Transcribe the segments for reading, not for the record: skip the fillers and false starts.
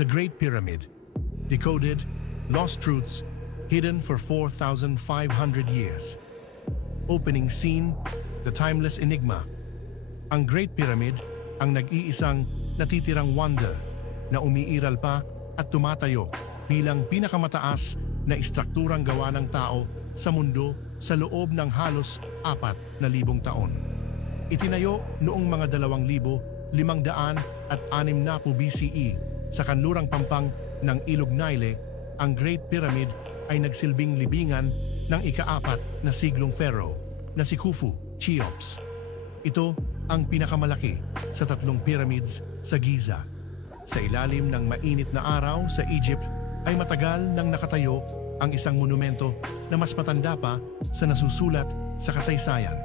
The Great Pyramid. Decoded, lost truths, hidden for 4,500 years. Opening scene, the timeless enigma. Ang Great Pyramid, ang nag-iisang natitirang wonder na umiiral pa at tumatayo bilang pinakamataas na istrukturang gawa ng tao sa mundo sa loob ng halos 4,000 taon. Itinayo noong mga 2,560 BCE sa kanlurang pampang ng Ilog Nile, ang Great Pyramid ay nagsilbing libingan ng ika-4 na siglong pharaoh na si Khufu, Cheops. Ito ang pinakamalaki sa 3 pyramids sa Giza. Sa ilalim ng mainit na araw sa Egypt ay matagal nang nakatayo ang isang monumento na mas matanda pa sa nasusulat sa kasaysayan.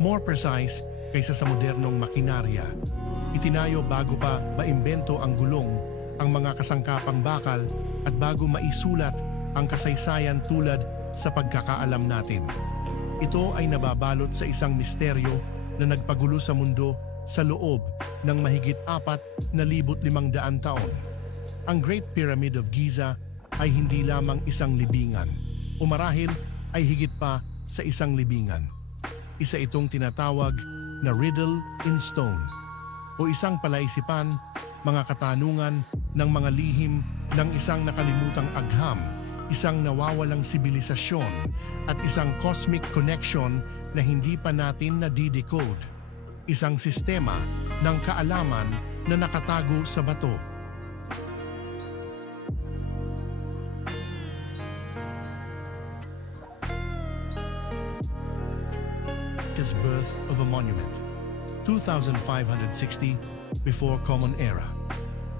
More precise kaysa sa modernong makinarya. Itinayo bago pa maimbento ang gulong, ang mga kasangkapang bakal at bago maisulat ang kasaysayan tulad sa pagkakaalam natin. Ito ay nababalot sa isang misteryo na nagpagulo sa mundo sa loob ng mahigit 4,500 taon. Ang Great Pyramid of Giza ay hindi lamang isang libingan, o marahil ay higit pa sa isang libingan. Isa itong tinatawag na riddle in stone, o isang palaisipan, mga katanungan ng mga lihim ng isang nakalimutang agham, isang nawawalang sibilisasyon at isang cosmic connection na hindi pa natin nadidecode. Isang sistema ng kaalaman na nakatago sa bato. The birth of a monument. 2,560 before Common Era.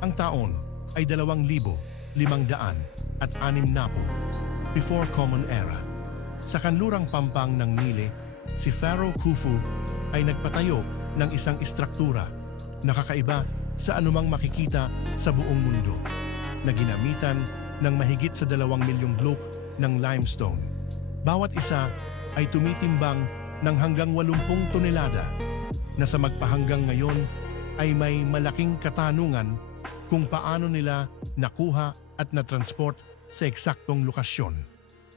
Ang taon ay 2,560 before Common Era. Sa kanlurang pampang ng Nile, si Pharaoh Khufu ay nagpatayo ng isang istruktura na kakaiba sa anumang makikita sa buong mundo, na ginamitan ng mahigit sa 2,000,000 block ng limestone. Bawat isa ay tumitimbang ng hanggang 80 tonelada, na sa magpahanggang ngayon ay may malaking katanungan kung paano nila nakuha at na-transport sa eksaktong lokasyon.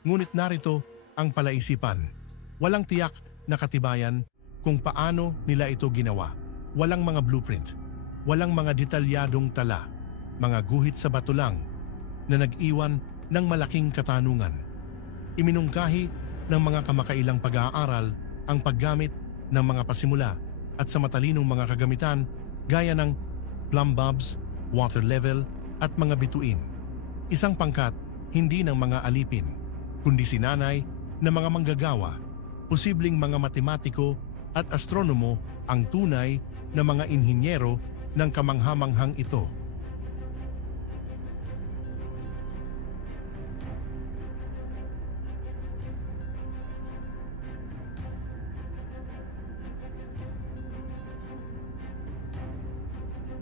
Ngunit narito ang palaisipan. Walang tiyak na katibayan kung paano nila ito ginawa. Walang mga blueprint, walang mga detalyadong tala, mga guhit sa bato lang na nag-iwan ng malaking katanungan. Iminungkahi ng mga kamakailang pag-aaral ang paggamit ng mga pasimula at sa matalinong mga kagamitan gaya ng plumb bobs, water level at mga bituin. Isang pangkat hindi ng mga alipin, kundi sinanay na mga manggagawa, posibleng mga matematiko at astronomo ang tunay na mga inhinyero ng kamanghamanghang ito.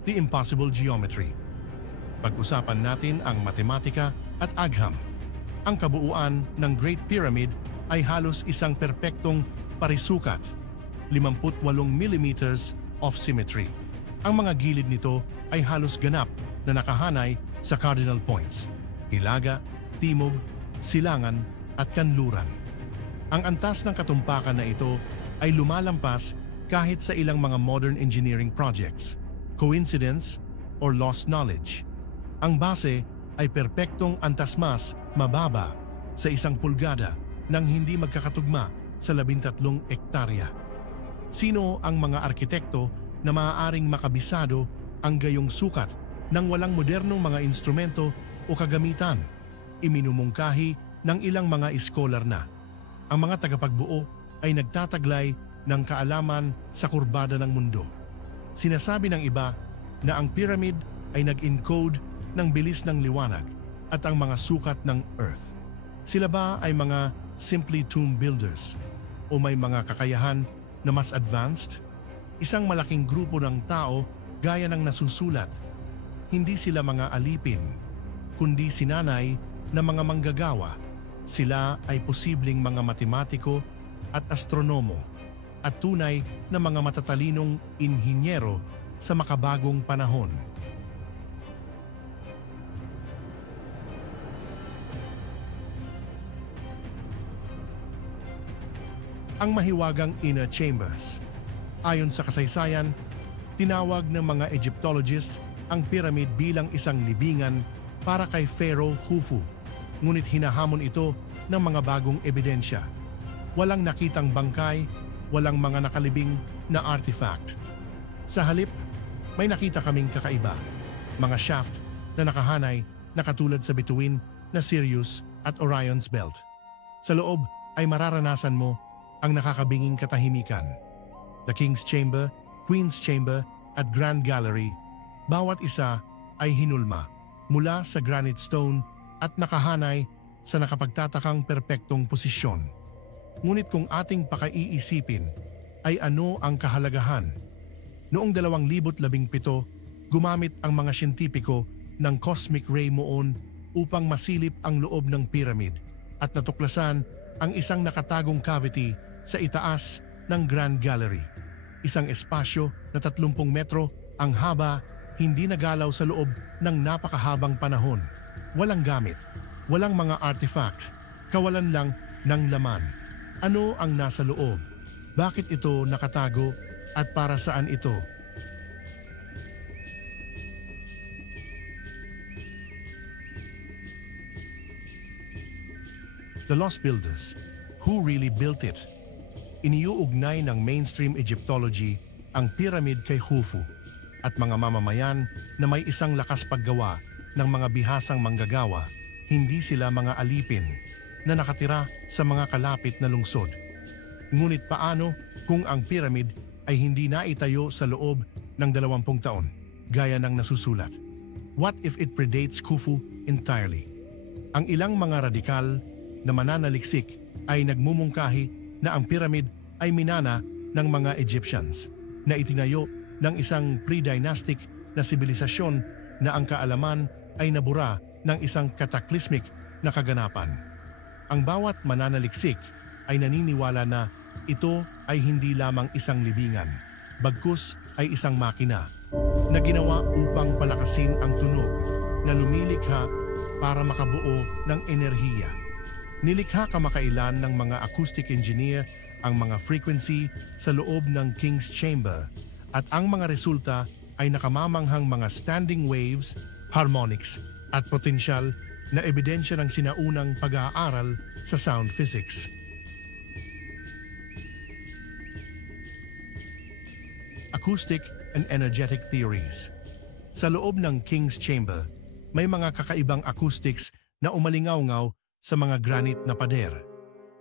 The Impossible Geometry. Pag-usapan natin ang matematika at agham. Ang kabuuan ng Great Pyramid ay halos isang perpektong parisukat, 58 millimeters of symmetry. Ang mga gilid nito ay halos ganap na nakahanay sa cardinal points, hilaga, timog, silangan at kanluran. Ang antas ng katumpakan na ito ay lumalampas kahit sa ilang mga modern engineering projects. Coincidence or lost knowledge? Ang base ay perpektong antasmas mababa sa 1 pulgada nang hindi magkakatugma sa 13 ektarya. Sino ang mga arkitekto na maaaring makabisado ang gayong sukat nang walang modernong mga instrumento o kagamitan? Iminumungkahi ng ilang mga iskolar na ang mga tagapagbuo ay nagtataglay ng kaalaman sa kurbada ng mundo. Sinasabi ng iba na ang pyramid ay nag-encode ng bilis ng liwanag at ang mga sukat ng Earth. Sila ba ay mga simply tomb builders o may mga kakayahan na mas advanced? Isang malaking grupo ng tao gaya ng nasusulat. Hindi sila mga alipin, kundi sinanay na mga manggagawa. Sila ay posibleng mga matematiko at astronomo at tunay na mga matatalinong inhinyero sa makabagong panahon. ang mahiwagang inner chambers. Ayon sa kasaysayan, tinawag ng mga Egyptologists ang pyramid bilang isang libingan para kay Pharaoh Khufu. Ngunit hinahamon ito ng mga bagong ebidensya. Walang nakitang bangkay, walang mga nakalibing na artifact. Sa halip, may nakita kaming kakaiba, mga shaft na nakahanay na katulad sa bituin na Sirius at Orion's Belt. Sa loob ay mararanasan mo ang nakakabinging katahimikan. The King's Chamber, Queen's Chamber at Grand Gallery, bawat isa ay hinulma mula sa granite stone at nakahanay sa nakapagtatakang perpektong posisyon. Ngunit kung ating pakaiisipin ay ano ang kahalagahan? Noong 2017, gumamit ang mga siyentipiko ng cosmic ray muon upang masilip ang loob ng pyramid at natuklasan ang isang nakatagong cavity sa itaas ng Grand Gallery. Isang espasyo na 30 metro ang haba, hindi nagalaw sa loob ng napakahabang panahon. Walang gamit, walang mga artifact, kawalan lang ng laman. Ano ang nasa loob? Bakit ito nakatago at para saan ito? The Lost Builders. Who really built it? Iniuugnay ng mainstream Egyptology ang pyramid kay Khufu at mga mamamayan na may isang lakas paggawa ng mga bihasang manggagawa. Hindi sila mga alipin na nakatira sa mga kalapit na lungsod. Ngunit paano kung ang pyramid ay hindi naitayo sa loob ng 20 taon, gaya ng nasusulat? What if it predates Khufu entirely? Ang ilang mga radikal na mananaliksik ay nagmumungkahi na ang pyramid ay minana ng mga Egyptians na itinayo ng isang pre-dynastic na sibilisasyon na ang kaalaman ay nabura ng isang cataclysmic na kaganapan. Ang bawat mananaliksik ay naniniwala na ito ay hindi lamang isang libingan, bagkus ay isang makina na ginawa upang palakasin ang tunog na lumilikha para makabuo ng enerhiya. Nilikha kamakailan ng mga acoustic engineer ang mga frequency sa loob ng King's Chamber at ang mga resulta ay nakamamanghang mga standing waves, harmonics at potensyal na ebidensya ng sinaunang pag-aaral sa sound physics. Acoustic and energetic theories. Sa loob ng King's Chamber, may mga kakaibang acoustics na umalingaw-ngaw sa mga granite na pader.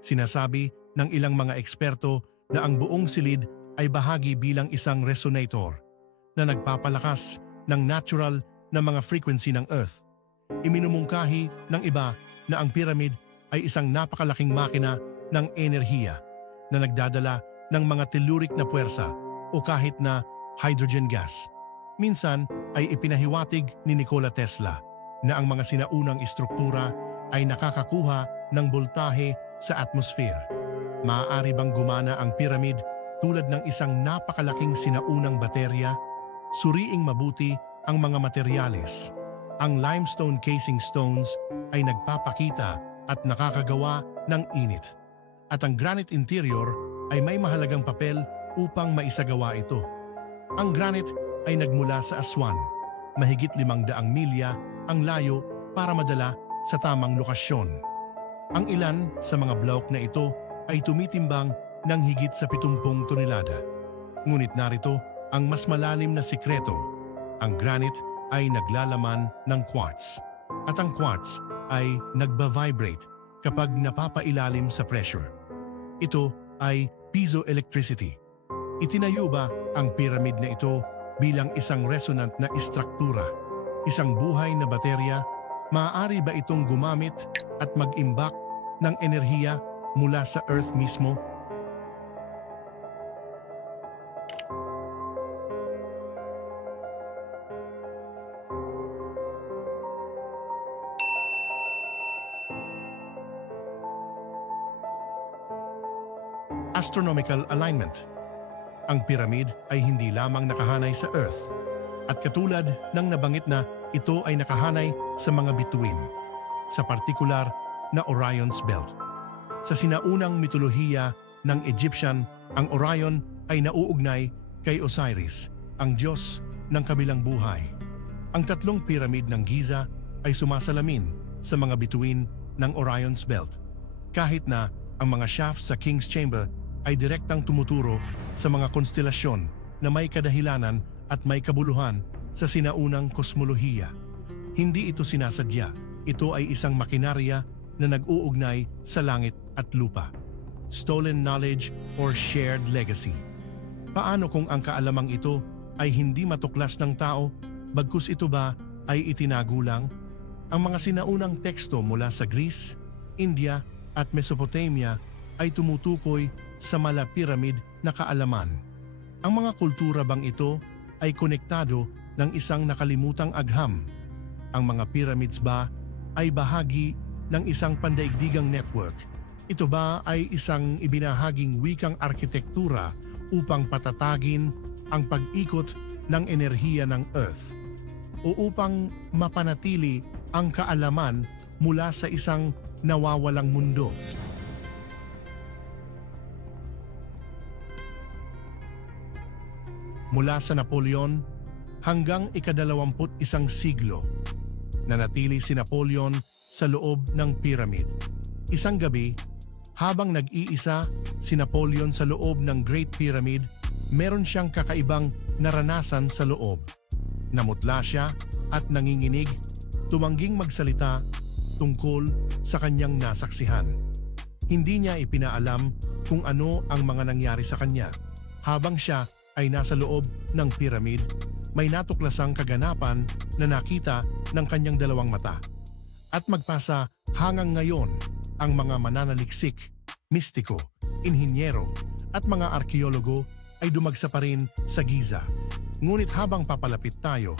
Sinasabi ng ilang mga eksperto na ang buong silid ay bahagi bilang isang resonator na nagpapalakas ng natural na mga frequency ng Earth. Iminumungkahi ng iba na ang pyramid ay isang napakalaking makina ng enerhiya na nagdadala ng mga telluric na puwersa o kahit na hydrogen gas. Minsan ay ipinahiwatig ni Nikola Tesla na ang mga sinaunang istruktura ay nakakakuha ng boltahe sa atmosphere. Maaari bang gumana ang pyramid tulad ng isang napakalaking sinaunang baterya? Suriing mabuti ang mga materyales. Ang limestone casing stones ay nagpapakita at nakakagawa ng init. At ang granite interior ay may mahalagang papel upang maisagawa ito. Ang granite ay nagmula sa Aswan. Mahigit 500 milya ang layo para madala sa tamang lokasyon. Ang ilan sa mga block na ito ay tumitimbang ng higit sa 70 tonelada. Ngunit narito ang mas malalim na sikreto. Ang granite ay naglalaman ng quartz. At ang quartz ay nagba-vibrate kapag napapailalim sa pressure. Ito ay piezoelectricity. Itinayo ba ang pyramid na ito bilang isang resonant na istruktura, isang buhay na baterya? Maaari ba itong gumamit at mag-imbak ng enerhiya mula sa Earth mismo? Astronomical alignment. Ang pyramid ay hindi lamang nakahanay sa Earth, at katulad ng nabanggit na ito ay nakahanay sa mga bituin, sa partikular na Orion's Belt. Sa sinaunang mitolohiya ng Egyptian, ang Orion ay nauugnay kay Osiris, ang Diyos ng kabilang buhay. Ang tatlong piramid ng Giza ay sumasalamin sa mga bituin ng Orion's Belt, kahit na ang mga shaft sa King's Chamber ay direktang tumuturo sa mga konstelasyon na may kadahilanan at may kabuluhan sa sinaunang kosmolohiya. Hindi ito sinasadya, ito ay isang makinarya na nag-uugnay sa langit at lupa. Stolen knowledge or shared legacy. Paano kung ang kaalamang ito ay hindi matuklas ng tao, bagkus ito ba ay itinago lang? Ang mga sinaunang teksto mula sa Greece, India at Mesopotamia ay tumutukoy sa mala pyramid na kaalaman. Ang mga kultura bang ito ay konektado ng isang nakalimutang agham? Ang mga pyramids ba ay bahagi ng isang pandaigdigang network? Ito ba ay isang ibinahaging wikang arkitektura upang patatagin ang pag-ikot ng enerhiya ng Earth? O upang mapanatili ang kaalaman mula sa isang nawawalang mundo? Mula sa Napoleon hanggang ika-21 siglo, nanatili si Napoleon sa loob ng pyramid. Isang gabi, habang nag-iisa si Napoleon sa loob ng Great Pyramid, meron siyang kakaibang naranasan sa loob. Namutla siya at nanginginig, tumangging magsalita tungkol sa kanyang nasaksihan. Hindi niya ipinaalam kung ano ang mga nangyari sa kanya. Habang siya ay nasa loob ng pyramid, may natuklasang kaganapan na nakita ng kanyang dalawang mata. At magpasa hanggang ngayon, ang mga mananaliksik, mistiko, inhinyero at mga arkeologo ay dumagsa pa rin sa Giza. Ngunit habang papalapit tayo,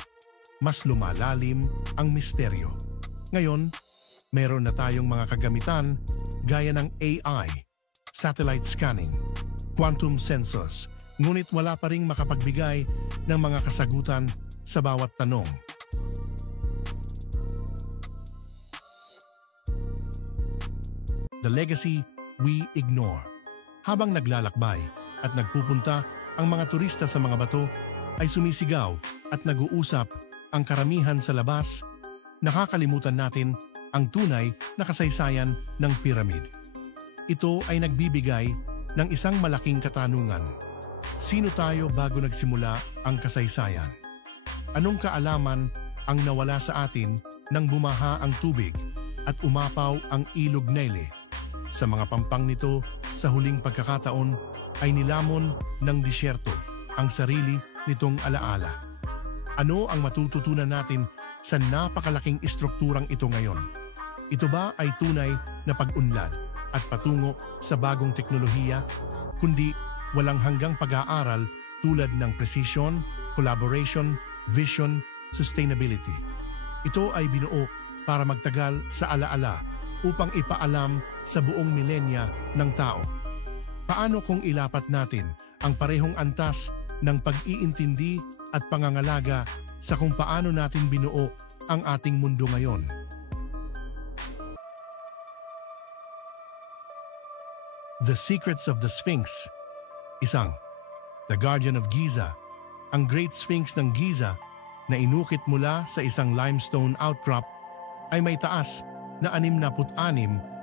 mas lumalalim ang misteryo. Ngayon, meron na tayong mga kagamitan gaya ng AI, satellite scanning, quantum sensors, ngunit wala pa ring makapagbigay ng mga kasagutan sa bawat tanong. The legacy we ignore. Habang naglalakbay at nagpupunta ang mga turista sa mga bato, ay sumisigaw at nag-uusap ang karamihan sa labas, nakakalimutan natin ang tunay na kasaysayan ng pyramid. Ito ay nagbibigay ng isang malaking katanungan. Sino tayo bago nagsimula ang kasaysayan? Anong kaalaman ang nawala sa atin nang bumaha ang tubig at umapaw ang ilog Nile? Sa mga pampang nito, sa huling pagkakataon ay nilamon ng disyerto ang sarili nitong alaala. Ano ang matututunan natin sa napakalaking istrukturang ito ngayon? Ito ba ay tunay na pag-unlad at patungo sa bagong teknolohiya, kundi walang hanggang pag-aaral tulad ng precision, collaboration, vision, sustainability? Ito ay binuo para magtagal sa alaala upang ipaalam sa buong milenya ng tao. Paano kung ilapat natin ang parehong antas ng pag-iintindi at pangangalaga sa kung paano natin binuo ang ating mundo ngayon? The Secrets of the Sphinx. Isang, The Guardian of Giza. Ang Great Sphinx ng Giza na inukit mula sa isang limestone outcrop ay may taas na 66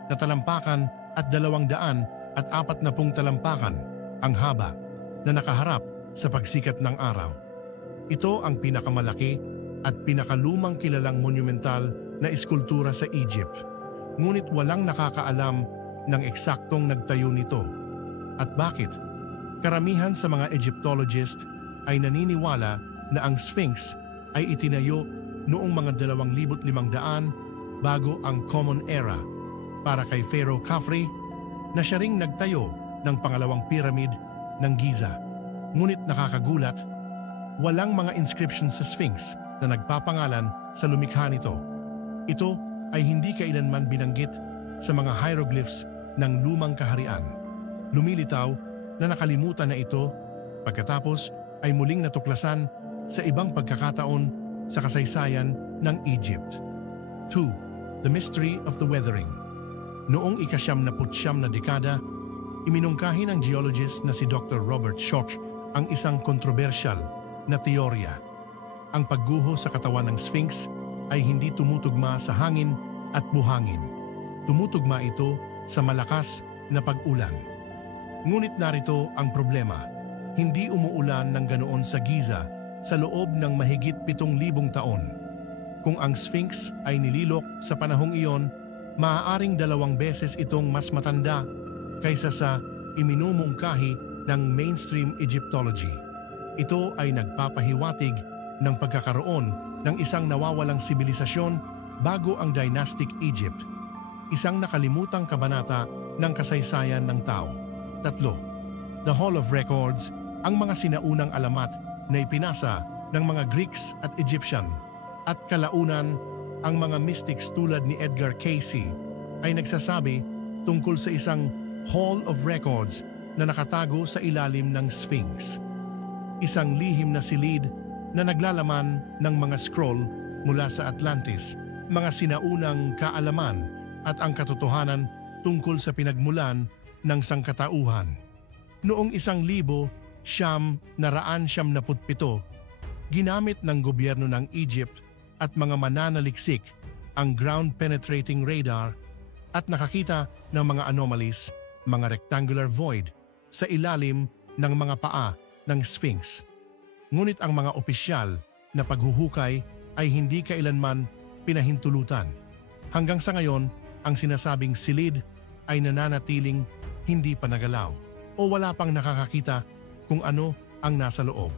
na talampakan at 240 talampakan ang haba na nakaharap sa pagsikat ng araw. Ito ang pinakamalaki at pinakalumang kilalang monumental na eskultura sa Egypt. Ngunit walang nakakaalam ng eksaktong nagtayo nito. At bakit? Karamihan sa mga Egyptologist ay naniniwala na ang Sphinx ay itinayo noong mga 2,500 bago ang Common Era para kay Pharaoh Khafre na siya ring nagtayo ng pangalawang pyramid ng Giza. Ngunit nakakagulat, walang mga inscriptions sa Sphinx na nagpapangalan sa lumikha nito. Ito ay hindi kailanman binanggit sa mga hieroglyphs ng lumang kaharian. Lumilitaw na nakalimutan na ito pagkatapos ay muling natuklasan sa ibang pagkakataon sa kasaysayan ng Egypt. 2. The Mystery of the Weathering. Noong ika-9 na dekada, Iminungkahi ng geologist na si Dr. Robert Schoch ang isang kontrobersyal na teorya. Ang pagguho sa katawan ng Sphinx ay hindi tumutugma sa hangin at buhangin. Tumutugma ito sa malakas na pag-ulan. Ngunit narito ang problema. Hindi umuulan ng ganoon sa Giza sa loob ng mahigit 7,000 taon. Kung ang Sphinx ay nililok sa panahong iyon, maaaring 2 beses itong mas matanda kaysa sa iminumungkahi ng mainstream Egyptology. Ito ay nagpapahiwatig ng pagkakaroon ng isang nawawalang sibilisasyon bago ang Dynastic Egypt, isang nakalimutang kabanata ng kasaysayan ng tao. 3. The Hall of Records, ang mga sinaunang alamat na ipinasa ng mga Greeks at Egyptian, at kalaunan ang mga mystics tulad ni Edgar Cayce ay nagsasabi tungkol sa isang Hall of Records na nakatago sa ilalim ng Sphinx. Isang lihim na silid na naglalaman ng mga scroll mula sa Atlantis, mga sinaunang kaalaman at ang katotohanan tungkol sa pinagmulan ng sangkatauhan. Noong 1977, ginamit ng gobyerno ng Egypt at mga mananaliksik ang ground-penetrating radar at nakakita ng mga anomalies, mga rectangular void sa ilalim ng mga paa ng Sphinx. Ngunit ang mga opisyal na paghuhukay ay hindi kailanman pinahintulutan. Hanggang sa ngayon, ang sinasabing silid ay nananatiling hindi pa nagalaw o wala pang nakakakita kung ano ang nasa loob.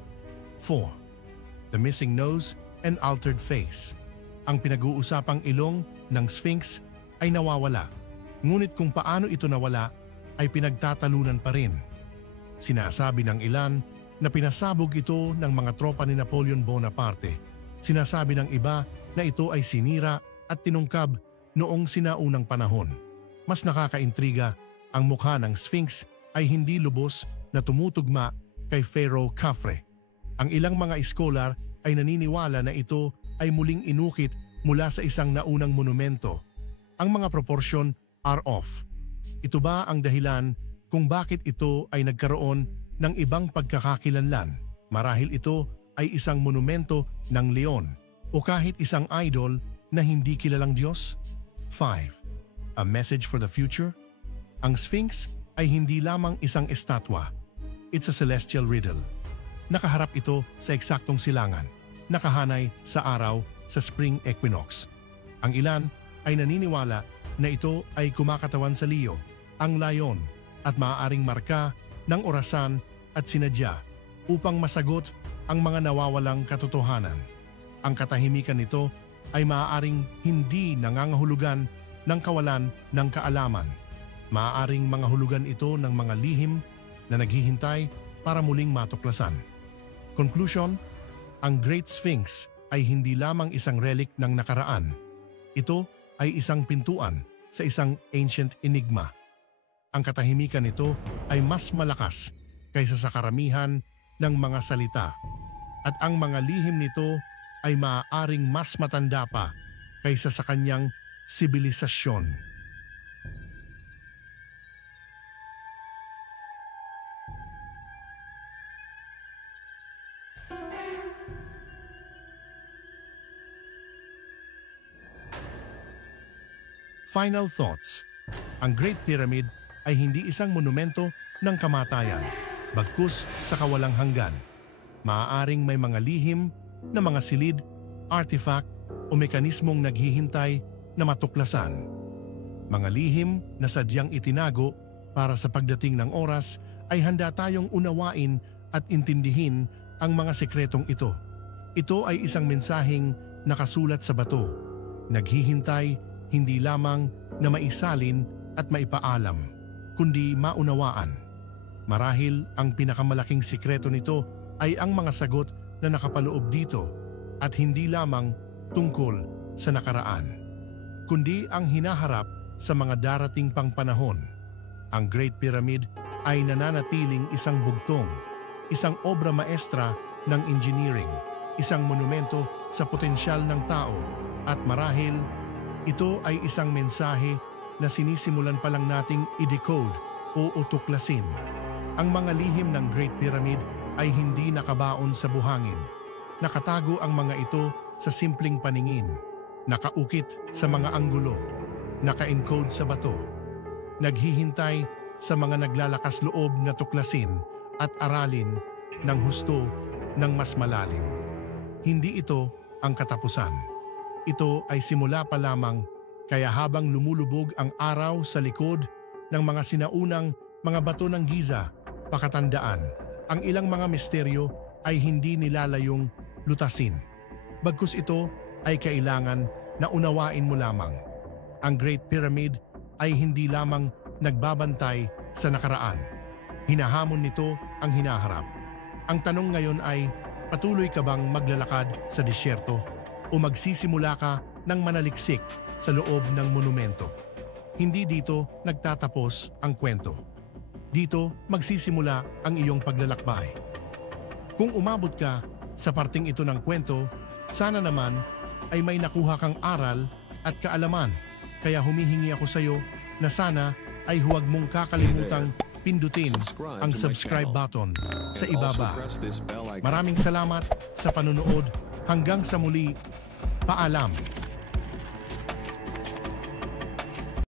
4. The missing nose and altered face. Ang pinag-uusapang ilong ng Sphinx ay nawawala, ngunit kung paano ito nawala ay pinagtatalunan pa rin. Sinasabi ng ilan na pinasabog ito ng mga tropa ni Napoleon Bonaparte. Sinasabi ng iba na ito ay sinira at tinungkab noong sinaunang panahon. Mas nakakaintriga, ang mukha ng Sphinx ay hindi lubos na tumutugma kay Pharaoh Khafre. Ang ilang mga iskolar ay naniniwala na ito ay muling inukit mula sa isang naunang monumento. Ang mga proporsyon are off. Ito ba ang dahilan kung bakit ito ay nagkaroon ng ibang pagkakakilanlan? Marahil ito ay isang monumento ng leon o kahit isang idol na hindi kilalang Diyos? 5. A message for the future? Ang Sphinx ay hindi lamang isang estatwa. It's a celestial riddle. Nakaharap ito sa eksaktong silangan, nakahanay sa araw sa spring equinox. Ang ilan ay naniniwala na ito ay kumakatawan sa Leo, ang layon, at maaaring marka ng orasan at sinadya upang masagot ang mga nawawalang katotohanan. Ang katahimikan nito ay maaaring hindi nangangahulugan ng kawalan ng kaalaman. Maaaring mga hulugan ito ng mga lihim na naghihintay para muling matuklasan. Conclusion, ang Great Sphinx ay hindi lamang isang relic ng nakaraan. Ito ay isang pintuan sa isang ancient enigma. Ang katahimikan nito ay mas malakas kaysa sa karamihan ng mga salita, at ang mga lihim nito ay maaaring mas matanda pa kaysa sa kanyang sibilisasyon. Final thoughts. Ang Great Pyramid ay hindi isang monumento ng kamatayan, bagkus sa kawalang hanggan. Maaaring may mga lihim na mga silid, artifact o mekanismong naghihintay na matuklasan. Mga lihim na sadyang itinago para sa pagdating ng oras ay handa tayong unawain at intindihin ang mga sekretong ito. Ito ay isang mensaheng nakasulat sa bato, naghihintay hindi lamang na maisalin at maipaalam, kundi maunawaan. Marahil ang pinakamalaking sikreto nito ay ang mga sagot na nakapaloob dito at hindi lamang tungkol sa nakaraan, kundi ang hinaharap sa mga darating pang panahon. Ang Great Pyramid ay nananatiling isang bugtong, isang obra maestra ng engineering, isang monumento sa potensyal ng tao, at marahil ito ay isang mensahe na sinisimulan pa lang nating i-decode o tuklasin. Ang mga lihim ng Great Pyramid ay hindi nakabaon sa buhangin. Nakatago ang mga ito sa simpleng paningin, nakaukit sa mga anggulo, naka-encode sa bato, naghihintay sa mga naglalakas loob na tuklasin at aralin ng husto ng mas malalim. Hindi ito ang katapusan. Ito ay simula pa lamang, kaya habang lumulubog ang araw sa likod ng mga sinaunang mga bato ng Giza, pakatandaan, ang ilang mga misteryo ay hindi nilalayong lutasin. Bagkus ito ay kailangan na unawain mo lamang. Ang Great Pyramid ay hindi lamang nagbabantay sa nakaraan. Hinahamon nito ang hinaharap. Ang tanong ngayon ay, patuloy ka bang maglalakad sa disyerto o magsisimula ka ng manaliksik sa loob ng monumento? Hindi dito nagtatapos ang kwento. Dito magsisimula ang iyong paglalakbay. Kung umabot ka sa parting ito ng kwento, sana naman ay may nakuha kang aral at kaalaman. Kaya humihingi ako sa iyo na sana ay huwag mong kakalimutang pindutin ang subscribe button sa ibaba. Maraming salamat sa panunood. Hanggang sa muli, paalam.